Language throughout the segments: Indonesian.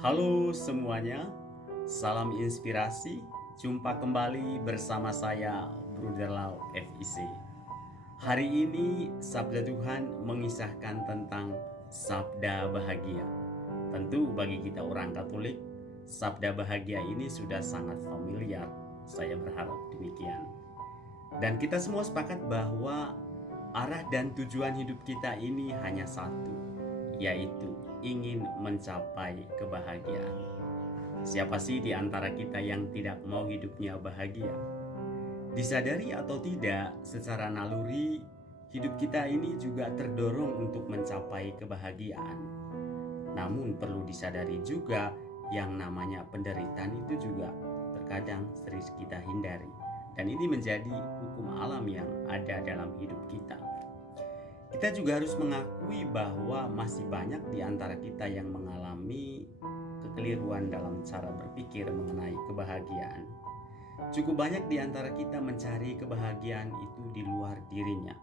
Halo semuanya, salam inspirasi. Jumpa kembali bersama saya, Bruder Lau FIC. Hari ini Sabda Tuhan mengisahkan tentang Sabda Bahagia. Tentu bagi kita orang Katolik, Sabda Bahagia ini sudah sangat familiar. Saya berharap demikian. Dan kita semua sepakat bahwa arah dan tujuan hidup kita ini hanya satu, yaitu ingin mencapai kebahagiaan. Siapa sih di antara kita yang tidak mau hidupnya bahagia? Disadari atau tidak, secara naluri hidup kita ini juga terdorong untuk mencapai kebahagiaan. Namun perlu disadari juga yang namanya penderitaan itu juga terkadang sering kita hindari. Dan ini menjadi hukum alam yang ada dalam hidup kita. Kita juga harus mengakui bahwa masih banyak di antara kita yang mengalami kekeliruan dalam cara berpikir mengenai kebahagiaan. Cukup banyak di antara kita mencari kebahagiaan itu di luar dirinya.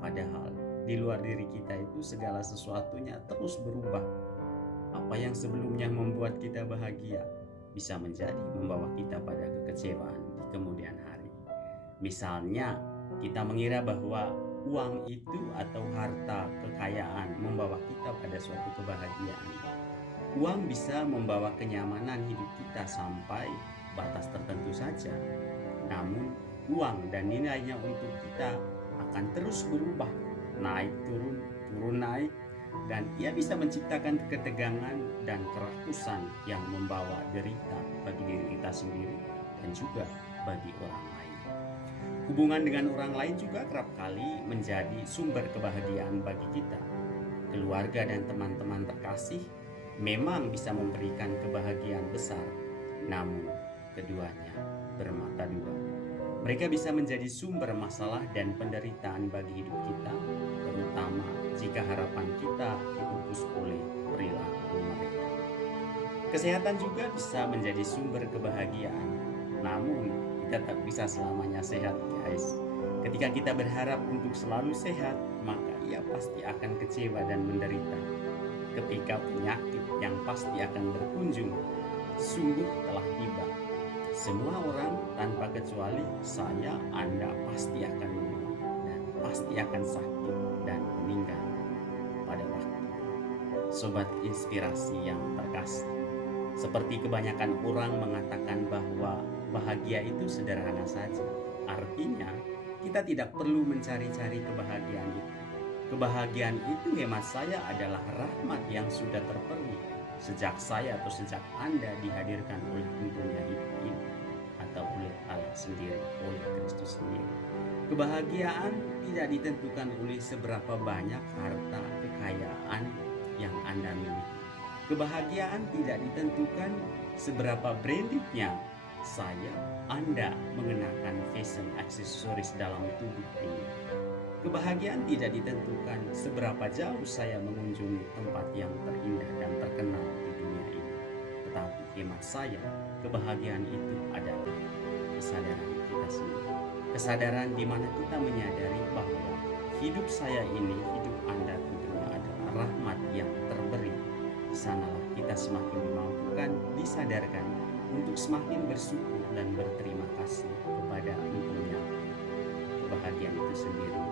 Padahal di luar diri kita itu segala sesuatunya terus berubah. Apa yang sebelumnya membuat kita bahagia bisa menjadi membawa kita pada kekecewaan di kemudian hari. Misalnya, kita mengira bahwa uang itu atau harta kekayaan membawa kita pada suatu kebahagiaan. Uang bisa membawa kenyamanan hidup kita sampai batas tertentu saja. Namun uang dan nilainya untuk kita akan terus berubah, naik turun, turun naik, dan ia bisa menciptakan ketegangan dan kerakusan yang membawa derita bagi diri kita sendiri dan juga bagi orang lain. Hubungan dengan orang lain juga kerap kali menjadi sumber kebahagiaan bagi kita. Keluarga dan teman-teman terkasih memang bisa memberikan kebahagiaan besar, namun keduanya bermata dua. Mereka bisa menjadi sumber masalah dan penderitaan bagi hidup kita, terutama jika harapan kita dipupus oleh perilaku mereka. Kesehatan juga bisa menjadi sumber kebahagiaan, namun kita tak bisa selamanya sehat, guys. Ketika kita berharap untuk selalu sehat, maka ia pasti akan kecewa dan menderita. Ketika penyakit yang pasti akan berkunjung sungguh telah tiba, semua orang tanpa kecuali saya, Anda pasti akan menua dan pasti akan sakit dan meninggal pada waktu. Sobat inspirasi yang terkasih, seperti kebanyakan orang mengatakan bahwa bahagia itu sederhana saja. Artinya, kita tidak perlu mencari-cari kebahagiaan itu. Kebahagiaan itu hemat saya adalah rahmat yang sudah terpenuhi sejak saya atau sejak Anda dihadirkan oleh tentunya hidup ini atau oleh Allah sendiri, oleh Kristus sendiri. Kebahagiaan tidak ditentukan oleh seberapa banyak harta kekayaan yang Anda miliki. Kebahagiaan tidak ditentukan seberapa brandednya saya, Anda mengenakan fashion aksesoris dalam tubuh ini. Kebahagiaan tidak ditentukan seberapa jauh saya mengunjungi tempat yang terindah dan terkenal di dunia ini. Tetapi hemat saya, kebahagiaan itu adalah kesadaran kita sendiri. Kesadaran di mana kita menyadari bahwa hidup saya ini, hidup Anda tentunya adalah rahmat yang terberi. Di sanalah kita semakin dimampukan, disadarkan untuk semakin bersyukur dan berterima kasih kepada Engkau-Nya kebahagiaan itu sendiri,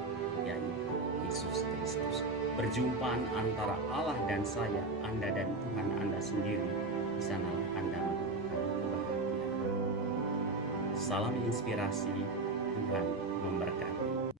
yaitu Yesus Kristus. Perjumpaan antara Allah dan saya, Anda dan Tuhan Anda sendiri, di sanalah Anda menemukan kebahagiaan. Salam inspirasi, Tuhan memberkati.